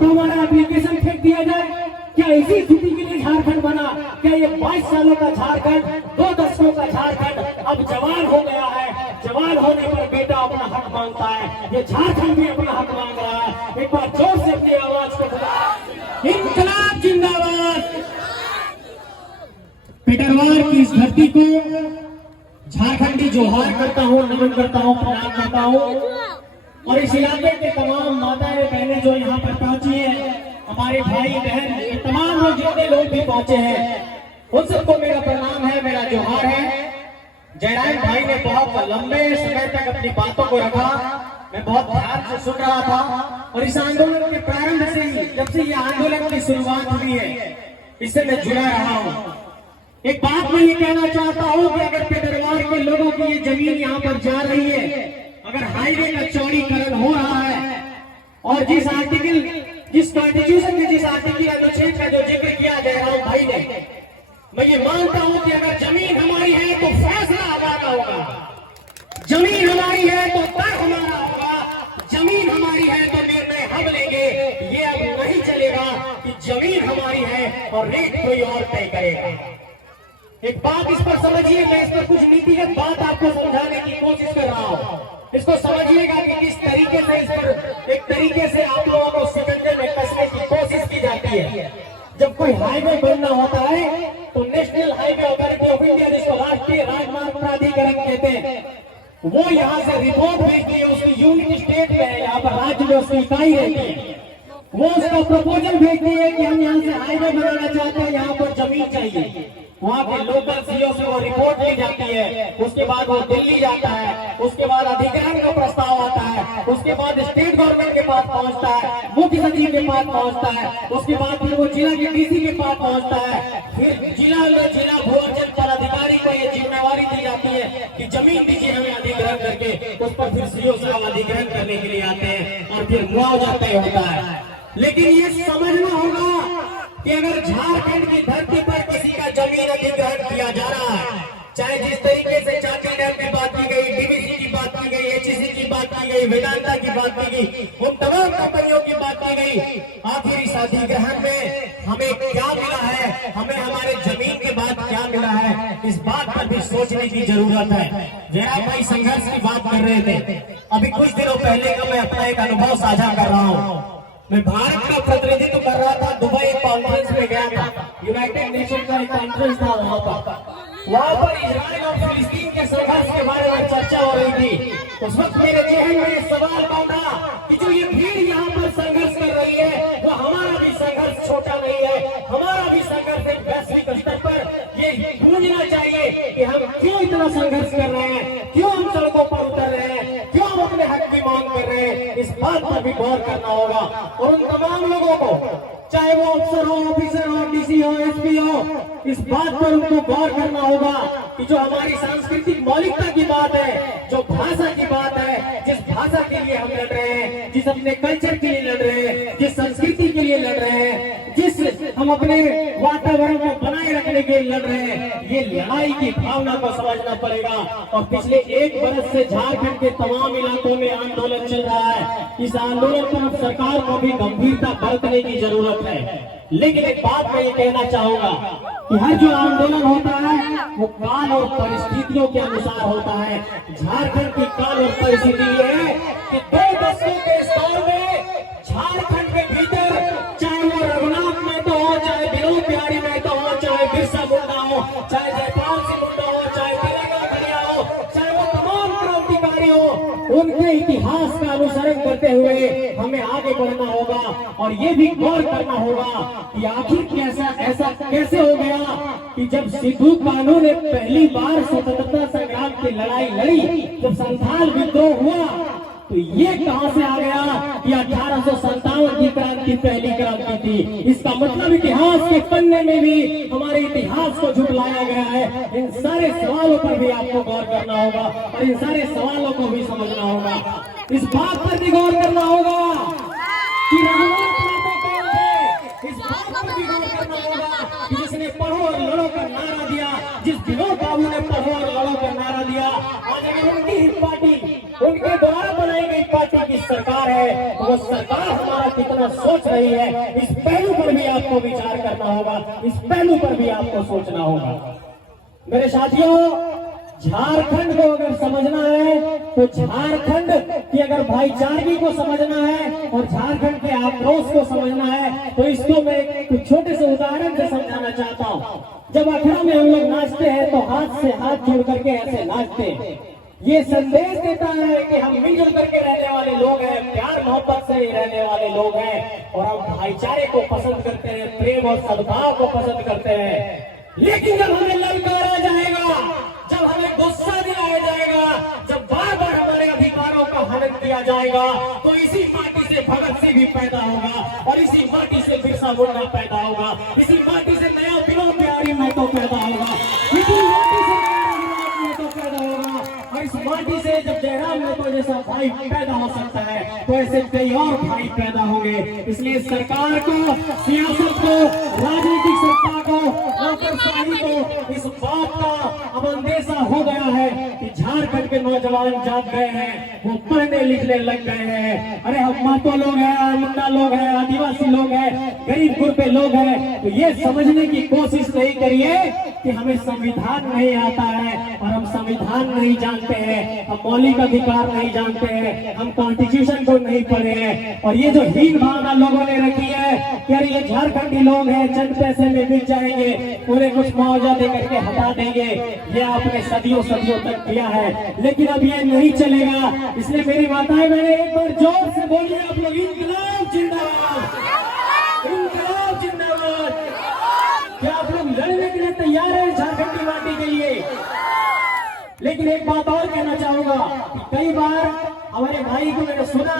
तो हमारा एप्लीकेशन फेंक दिया जाए? क्या इसी स्थिति के लिए झारखंड बना? क्या ये 22 सालों का झारखंड, 2 दशकों का झारखंड अब जवान हो गया है? जवान होने पर बेटा अपना हक मांगता है, ये झारखंड भी अपना हक मांग रहा है। एक बार जोर से अपनी आवाज को बुलाएं, इंकलाब जिंदाबाद। पिटरवार की इस धरती को झारखंडी जोहार करता हूँ, नमन करता हूँ, प्रणाम करता हूँ। और इस इलाके के तमाम माताएं बहनें जो यहाँ पर पहुंची हैं, हमारे भाई बहन, तमाम लोग, जितने लोग भी पहुंचे हैं, उन सबको मेरा प्रणाम है, मेरा जोहार है। जयराम भाई ने बहुत लंबे समय तक अपनी बातों को रखा, मैं बहुत ध्यान से सुन रहा था। और इस आंदोलन के प्रारंभ से ही, जब से ये आंदोलन की शुरुआत हुई है, इससे मैं जुड़ा रहा हूँ। एक बात मैं ये कहना चाहता हूँ कि अगर पिटरवार के लोगों की ये जमीन यहाँ पर जा रही है, अगर हाईवे का चौड़ीकरण हो रहा है, और जिस आर्टिकल, जिस कॉन्स्टिट्यूशन में जिस आर्टिकल अनुच्छेद का जो जिक्र किया जयराम भाई ने, मैं ये मानता हूं कि अगर जमीन हमारी है तो फैसला हमारा होगा, जमीन हमारी है तो दर हमारा होगा, जमीन हमारी है तो निर्णय हम लेंगे। ये अब नहीं चलेगा कि जमीन हमारी है और रेट कोई और तय करेगा। एक बात इस पर समझिए, मैं इस पर कुछ नीतिगत बात आपको समझाने की कोशिश कर रहा हूं। इसको समझिएगा कि किस तरीके से इस पर एक तरीके से आप लोगों को सिकंजे में कसने की कोशिश की जाती है। जब कोई हाईवे बनना होता है तो national highway authority of India, जिसको राष्ट्रीय राजमार्ग प्राधिकरण कहते हैं, वो यहाँ से रिपोर्ट भेजती है। उसकी यूनिट स्टेट में है, यहाँ पर राज्य में उसकी इकाई रहती है। वो उसका प्रपोजल भेजती है कि हम यहाँ से हाईवे बनाना चाहते हैं, यहाँ पर जमीन चाहिए। वहाँ के लोकल सीओ से वो रिपोर्ट ली जाती है, उसके बाद वो दिल्ली जाता है, उसके बाद अधिग्रहण का प्रस्ताव आता है, उसके बाद स्टेट गवर्नमेंट के पास पहुँचता है, मुख्य सचिव के पास पहुँचता है, उसके बाद फिर वो जिला के डीसी के पास पहुँचता है, फिर जिला में जिला भू अर्जन पदाधिकारी को ये जिम्मेवारी दी जाती है कि जमीन दीजिए हमें अधिग्रहण करके। उस पर फिर सीओ साहब अधिग्रहण करने के लिए आते हैं और फिर मुआवजा तय होता है। लेकिन ये समझना होगा कि अगर झारखंड की धरती पर किसी का जमीन अधिग्रहण किया जा रहा है, चाहे जिस तरीके से चांदी डैम की बात की गई, डीवीसी की बात की गई, एचईसी की बात की गई, वेदांता की बात की गई, उन तमाम कंपनियों की बात की गई, आखिर इस अधिग्रहण में हमें क्या मिला है, हमें हमारे जमीन के बाद क्या मिला है, इस बात पर भी सोचने की जरूरत है। जयराम भाई संघर्ष की बात कर रहे थे, अभी कुछ दिनों पहले का मैं अपना एक अनुभव साझा कर रहा हूँ। मैं भारत का प्रतिनिधित्व कर रहा था, दुबई कॉन्फ्रेंस में गया था, यूनाइटेड नेशन का एक कॉन्फ्रेंस था वहाँ पर इजराइल और फिलिस्तीन के संघर्ष के बारे में चर्चा हो रही थी। उस वक्त मेरे जहन में ये सवाल था कि जो ये भीड़ यहाँ पर संघर्ष कर रही है, वो हमारा भी संघर्ष छोटा नहीं है, हमारा भी संघर्ष एक वैश्विक स्तर पर ये गूंजना चाहिए कि हम क्यों इतना संघर्ष कर रहे हैं, क्यों हम सड़कों पर उतर रहे हैं, क्यों हम अपने हक की मांग कर रहे हैं। इस बात पर भी गौर करना होगा और उन तमाम लोगों को, चाहे वो अफसर हो, ऑफिसर हो, डीसी हो, एसपी हो, इस बात पर उनको गौर करना होगा कि जो हमारी सांस्कृतिक मौलिकता की बात है, जो भाषा की बात है, जिस भाषा के लिए हम लड़ रहे हैं, जिस अपने कल्चर के लिए लड़ रहे हैं, जिस संस्कृति के लिए लड़ रहे हैं, जिस हम अपने वातावरण को बनाए रखने के लिए लड़ रहे हैं, ये लड़ाई की भावना को समझना पड़ेगा। और पिछले 1 वर्ष से झारखंड के तमाम इलाकों में आंदोलन चल रहा है। इस आंदोलन पर सरकार को भी गंभीरता बरतने की जरूरत है। लेकिन एक बात मैं ये कहना चाहूंगा कि हर जो आंदोलन होता है वो काल और परिस्थितियों के अनुसार होता है। झारखंड की काल और परिस्थिति ये है कि 2 दशकों के इस दौर में झारखंड के भीतर, चाहे वो रघुनाथ महतो हो, चाहे विनोद बिहारी महतो हो, चाहे बिरसा मुंडा हो, चाहे जयपाल सिंह मुंडा हो, चाहे तिलका घड़िया हो, चाहे वो तमाम क्रांतिकारी हो, उनके इतिहास का अनुसरण करते हुए हमें आगे बढ़ना होगा। और ये भी गौर करना होगा कि आखिर ऐसा कैसे हो गया कि जब सिद्धू कान्हू ने पहली बार स्वतंत्रता संग्राम की लड़ाई लड़ी, जब संथाल विद्रोह हुआ, तो ये कहां से आ गया कि 1857 की क्रांति पहली क्रांति थी। इसका मतलब इतिहास के पन्ने में भी हमारे इतिहास को झुटलाया गया है। इन सारे सवालों पर भी आपको गौर करना होगा और इन सारे सवालों को भी समझना होगा। इस बात पर भी गौर करना होगा कि रघुनाथ महतो कौन थे। इस बात पर भी गौर करना होगा कि जिसने पढ़ो और लड़ो का नारा दिया, जिस विनोद बाबू ने पढ़ो और लड़ो का नारा दिया, आज अगर उनकी ही पार्टी, उनके द्वारा बनाई गई पार्टी की सरकार है तो वो सरकार हमारा कितना सोच रही है, इस पहलू पर भी आपको विचार करना होगा, इस पहलू पर भी आपको सोचना होगा। मेरे साथियों, झारखंड को अगर समझना है तो झारखंड की अगर भाईचारगी को समझना है और झारखंड के आक्रोश को समझना है तो इसको मैं कुछ छोटे से उदाहरण से समझाना चाहता हूँ। जब अखड़ा में हम लोग नाचते हैं तो हाथ से हाथ जोड़ करके ऐसे नाचते हैं। ये संदेश देता है कि हम मिलजुल करके रहने वाले लोग हैं, प्यार मोहब्बत से रहने वाले लोग हैं और हम भाईचारे को पसंद करते हैं, प्रेम और सद्भाव को पसंद करते हैं। लेकिन जब हमें ललकारा जाएगा, जब हमें गुस्सा दिलाया जाएगा, जब बार बार हमारे अधिकारों का हनन किया जाएगा तो इसी माटी से भगत सिंह भी पैदा होगा और इसी माटी से बिरसा मुंडा पैदा होगा, इसी माटी से नया विनोद बिहारी महतो पैदा होगा, इसी माटी से महतो पैदा होगा और इस माटी से जब जयराम महतो जैसा भाई पैदा हो सकता है तो ऐसे कई और भाई पैदा होंगे। इसलिए सरकार को, सियासत को, राजनीतिक सत्ता को, नौकरशाही को इस बात का अब अंदेशा हो गया है कि झारखंड के नौजवान जाग गए हैं, वो पढ़ने लिखने लग गए हैं। अरे हम महतो लोग हैं, मुंडा लोग हैं, आदिवासी लोग हैं, गरीब गुरबे लोग हैं, तो ये समझने की कोशिश नहीं करिए कि हमें संविधान नहीं आता है और हम संविधान नहीं जानते हैं, हम मौलिक अधिकार नहीं जानते हैं, हम कॉन्स्टिट्यूशन को नहीं पढ़े हैं। और ये जो हीन भावना लोगों ने रखी है कि अरे ये झारखंडी लोग हैं, चंद पैसे में मिल जाएंगे, उन्हें कुछ मुआवजा देकर के हटा देंगे, ये आपने सदियों सदियों तक किया है, लेकिन अब ये नहीं चलेगा। इसलिए मेरी माताएं बहनें एक बार जोर से बोलिए आप लोग, इंकलाब जिंदाबाद, इंकलाब जिंदाबाद। क्या आप लोग लड़ने के लिए तैयार है झारखंडी माटी के लिए? लेकिन एक बात और कहना चाहूंगा कि कई बार हमारे भाई को मैंने सुना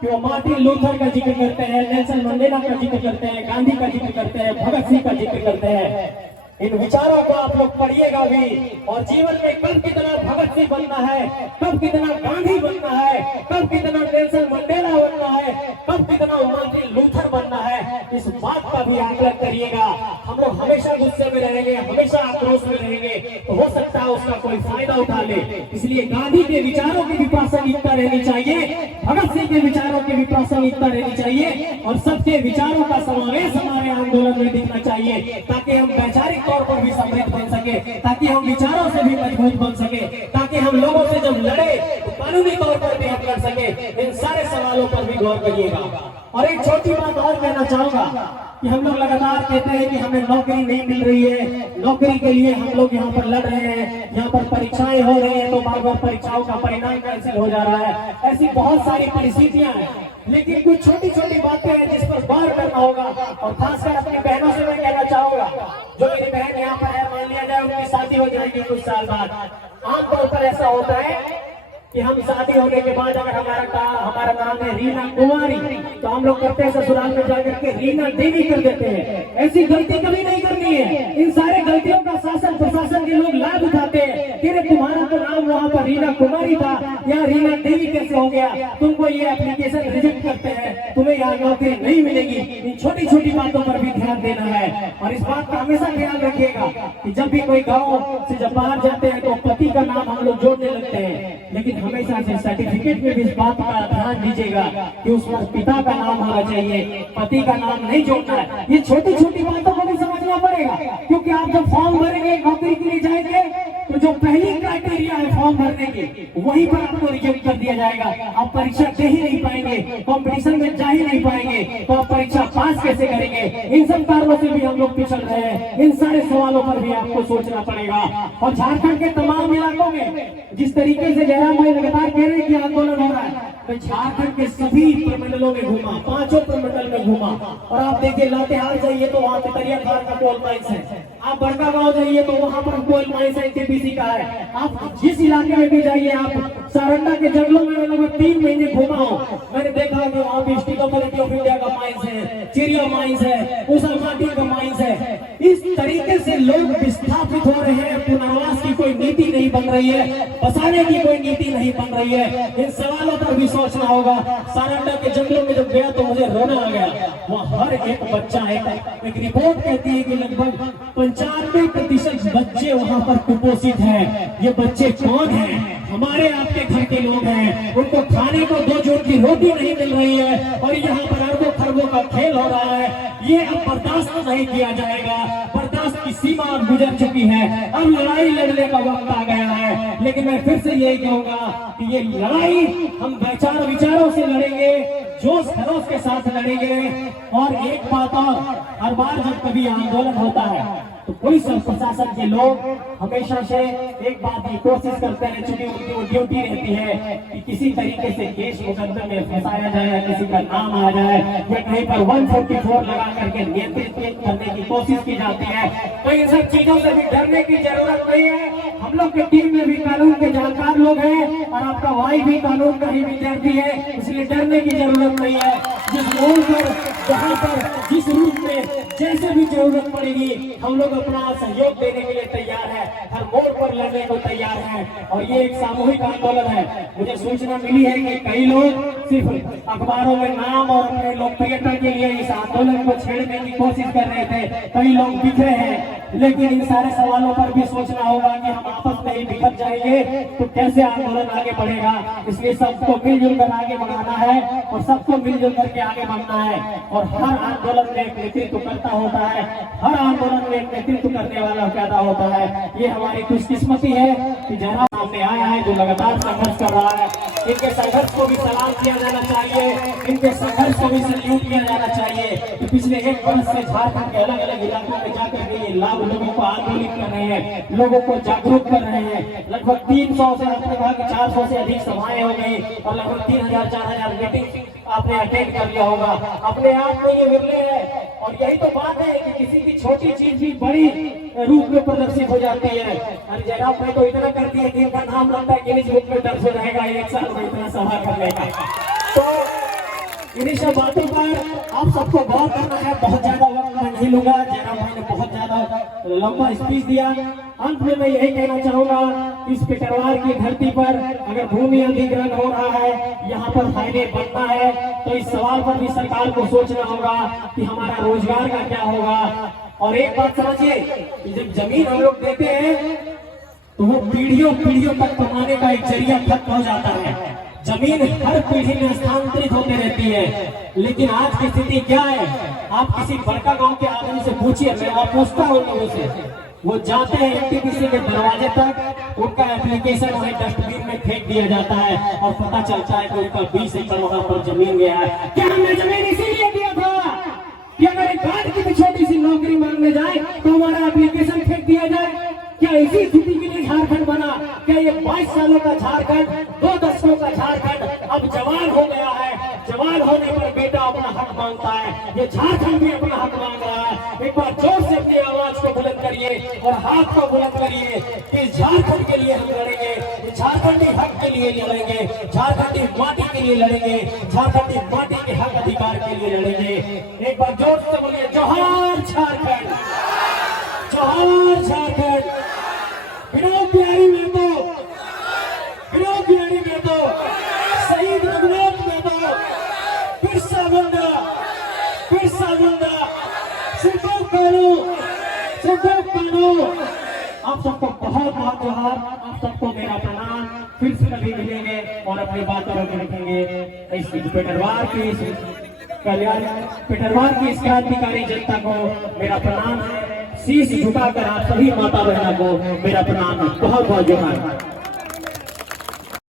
कि वो मार्टिन लूथर का जिक्र करते हैं, नेल्सन मंडेला का जिक्र करते हैं, गांधी का जिक्र करते हैं, भगत सिंह का जिक्र करते हैं। इन विचारों को आप लोग पढ़िएगा भी और जीवन में कब कितना भगत सिंह बनना है, कब कितना गांधी बनना है, कब कितना नेल्सन मंडेला बनना है, कब कितना मार्टिन लूथर बनना है, इस बात का भी आकलन करिएगा। हम लोग हमेशा गुस्से में रहेंगे, हमेशा आक्रोश में रहेंगे तो हो सकता है उसका कोई फायदा उठा ले। इसलिए गांधी के विचारों की भी प्रासंगिकता रहनी चाहिए, भगत सिंह के विचारों की भी प्रासंगिकता रहनी चाहिए और सबके विचारों का समावेश हमारे आंदोलन में दिखना चाहिए ताकि हम वैचारिक तौर पर भी समृद्ध बन सके, ताकि हम विचारों से भी मजबूत बन सके, ताकि हम लोगों से जब लड़े तो कानूनी तौर पर भी हम लड़ सके। इन सारे सवालों पर भी गौर करिएगा। और एक छोटी बात और कहना चाहूंगा कि हम लोग लगातार कहते हैं कि हमें नौकरी नहीं मिल रही है, नौकरी के लिए हम लोग यहाँ पर लड़ रहे हैं, यहाँ पर परीक्षाएं हो रही है तो बार बार परीक्षाओं का परिणाम कैंसिल हो जा रहा है। ऐसी बहुत सारी परिस्थितियां हैं, लेकिन कुछ छोटी छोटी बातें हैं जिस पर गौर करना होगा। और खासकर अपनी बहनों से मैं कहना चाहूंगा, जो मेरी बहन यहाँ पर है, मान लिया जाए उनकी शादी हो जाएगी कुछ साल बाद, आमतौर पर ऐसा होता है कि हम शादी होने के बाद अगर हमारा नाम है रीना कुमारी तो हम लोग करते हैं ससुराल में जाकर के रीना देवी कर देते हैं। ऐसी गलती कभी नहीं करनी है। इन सारे गलतियों का शासन प्रशासन के लोग लाभ उठाते हैं कि तुम्हारा तो नाम वहाँ पर रीना कुमारी था, यहाँ रीना देवी कैसे हो गया, तुमको ये एप्लीकेशन रिजेक्ट करते हैं, तुम्हें यहाँ नौकरी नहीं मिलेगी। इन छोटी छोटी बातों पर भी ध्यान देना है और इस बात का हमेशा ख्याल रखिएगा कि जब भी कोई गाँव से जब बाहर जाते हैं तो पति का नाम हम लोग जोड़ने लगते हैं, लेकिन हमेशा से सर्टिफिकेट में भी इस बात का ध्यान दीजिएगा कि उस पर पिता का नाम होना चाहिए, पति का नाम नहीं जोड़ना है। ये छोटी छोटी बातों को भी समझना पड़ेगा, क्योंकि आप जब फॉर्म भरेंगे नौकरी के लिए जाएंगे तो जो पहली क्राइटेरिया है फॉर्म भरने की वहीं पर आपको रिजेक्ट कर दिया जाएगा। आप परीक्षा दे ही नहीं पाएंगे, कंपटीशन में जा ही नहीं पाएंगे, तो आप परीक्षा पास कैसे करेंगे। इन सब कारणों से भी हम लोग पिछड़ रहे हैं। इन सारे सवालों पर भी आपको सोचना पड़ेगा। और झारखंड के तमाम इलाकों में जिस तरीके से जयराम भाई लगातार कह रहे हैं कि आंदोलन हो रहा है, मैं झारखंड के सभी प्रमंडलों में घूमा, 5 प्रमंडल में घूमा और आप देखिए लातेहार जाइए तो वहाँ पितरिया खार का कोल माइंस है, आप बड़का गांव जाइए तो वहाँ पर कोल माइंस है, टीपीसी का है। आप जिस इलाके में भी जाइए, आप सारंडा के जंगलों में लगभग 3 महीने घूमा हूँ, मैंने देखा कि वहाँ भी स्टील अथॉरिटी ऑफ इंडिया का माइंस है, चिरिया माइंस है, उषा माटी का माइंस है। इस तरीके से लोग विस्थापित हो रहे हैं, पुनर्वास की कोई नीति नहीं बन रही है, बसाने की कोई नीति नहीं बन रही है। इन सवालों पर भी सोचना होगा। सारंडा के जंगलों में जब गया तो मुझे रोना आ गया। वहाँ हर एक बच्चा है, एक रिपोर्ट कहती है कि लगभग 95% बच्चे वहाँ पर कुपोषित हैं। ये बच्चे कौन हैं? हमारे आपके घर के लोग हैं, उनको खाने को 2 जोड़ की रोटी नहीं मिल रही है और यहाँ पर अरबों खरबों का खेल हो रहा है। ये अब बर्दाश्त नहीं किया जाएगा। बर्दाश्त की सीमा अब गुजर चुकी है, अब लड़ाई लड़ने का वक्त आ गया है। लेकिन मैं फिर से यही कहूंगा कि ये लड़ाई हम विचारों से लड़ेंगे, जोश खरोश के साथ लड़ेंगे। और एक बात और, हर बार जब कभी आंदोलन होता है तो पुलिस और प्रशासन के लोग हमेशा से एक बात की कोशिश करते हैं, चूंकि उनकी वो ड्यूटी रहती है कि किसी तरीके से केस मुकदमे में फंसाया जाए, किसी का नाम आ जाए या कहीं पर 144 लगा करके नियंत्रित करने की कोशिश की जाती है। तो इन सब चीजों से भी डरने की जरूरत नहीं है। हम लोग की टीम में भी कानून के जानकार लोग हैं और आपका भाई भी कानून का ही विद्यार्थी है, इसलिए डरने की जरूरत नहीं है। जिस मोड़ पर, जहाँ पर, जिस रूप में जैसे भी जरूरत पड़ेगी, हम लोग अपना सहयोग देने के लिए तैयार है, हर मोड़ पर लड़ने को तैयार है। और ये एक सामूहिक आंदोलन है। मुझे सूचना मिली है कि कई लोग सिर्फ अखबारों में नाम और अपने लोकप्रियता के लिए इस आंदोलन को छेड़ने की कोशिश कर रहे थे। कई लोग बिखरे हैं, लेकिन इन सारे सवालों पर भी सोचना होगा कि हम आपस में ही बिखर जाएंगे तो कैसे आंदोलन आगे बढ़ेगा। इसलिए सबको मिलजुल कर आगे बढ़ाना है और सबको मिलजुल करके आगे बढ़ना है। और हर आंदोलन में एक नेतृत्व करता होता है, हर आंदोलन में एक नेतृत्व करने वाला पैदा होता है। ये हमारी खुशकिस्मती है कि जनाब सामने आया है जो लगातार संघर्ष कर रहा है। इनके संघर्ष को भी सलाम किया जाना चाहिए, इनके संघर्ष को भी सल्यूट किया जाना चाहिए कि पिछले 1 वर्ष से झारखंड के अलग अलग इलाकों में जाकर के ये लाभ लोगों को आंदोलित कर रहे हैं, लोगों को जागरूक कर रहे हैं। लगभग 300 से, आपने कहा कि 400 से अधिक सभाएं हो गई और लगभग 3000-4000 मीटिंग आपने अटेंड कर लिया होगा। अपने आप में ये विरले है। और यही तो बात है कि किसी की छोटी चीज भी बड़ी रूप में प्रदर्शित हो जाती है। अरे जनाब मैं तो इतना कर दिया कि इनका नाम लगता है गिनीज बुक में दर्ज रहेगा 1 साल में इतना सभा करने का। तो इन्हीं सब बातों पर आप सबको गौर करना है। बहुत ज्यादा वक्त मैं नहीं लूंगा, जनाब भाई ने बहुत ज्यादा लंबा स्पीच दिया। अंत में मैं यही कहना चाहूंगा, इस पिटरवार की धरती पर अगर भूमि अधिग्रहण हो रहा है, यहाँ पर हाईवे बनना है, तो इस सवाल पर भी सरकार को सोचना होगा कि हमारा रोजगार का क्या होगा। और एक बात समझिए कि जब जमीन हम लोग देते हैं तो वो पीढ़ियों तक कमाने का एक जरिया खत्म हो जाता है। जमीन हर पीढ़ी में स्थानांतरित होती रहती है, लेकिन आज की स्थिति क्या है? आप किसी बड़का गांव के आदमी से पूछिए, मैं आप पूछता हूँ लोगों से, वो जाते हैं एनटीपीसी के दरवाजे तक, उनका एप्लीकेशन उन्हें डस्टबिन में फेंक दिया जाता है और पता चलता है कि उनका 20 एकड़ वहां पर जमीन गया है। क्या हमने जमीन इसीलिए दिया था कि अगर एक गार्ड की भी छोटी सी नौकरी मांगने जाए तो हमारा एप्लीकेशन फेंक दिया जाए? क्या इसी स्थिति के लिए झारखंड बना? क्या ये 22 सालों का झारखंड, 2 दशकों का झारखंड अब जवान हो गया है? जवान होने पर बेटा अपना हक मांगता है, ये झारखंड भी अपना हक मांग रहा है। एक बार जोर से अपनी आवाज को बुलंद करिए और हाथ को बुलंद करिए कि झारखंड के लिए हम लड़ेंगे, झारखंडी हक के लिए लड़ेंगे, झारखंडी माटी के लिए लड़ेंगे, झारखंडी माटी के हक अधिकार के लिए लड़ेंगे। एक बार जोर से बोलिए, जोहार झारखंड, जोहार झारखंड। विनोद बिहारी महतो, विनोद बिहारी महतो, शहीद रघुनाथ महतो, बिरसा मुंडा, बिरसा मुंडा, सिद्धू कानू, सिद्धू कानू। आप सबको बहुत बहुत जोहार, आप सबको मेरा प्रणाम। फिर से कभी मिलेंगे और अपनी बातों में रखेंगे। इस पिटरवार की इस क्रांतिकारी जनता को मेरा प्रणाम है। शीश झुकाकर आप सभी माता बहनों को मेरा प्रणाम है। बहुत बहुत जोहार।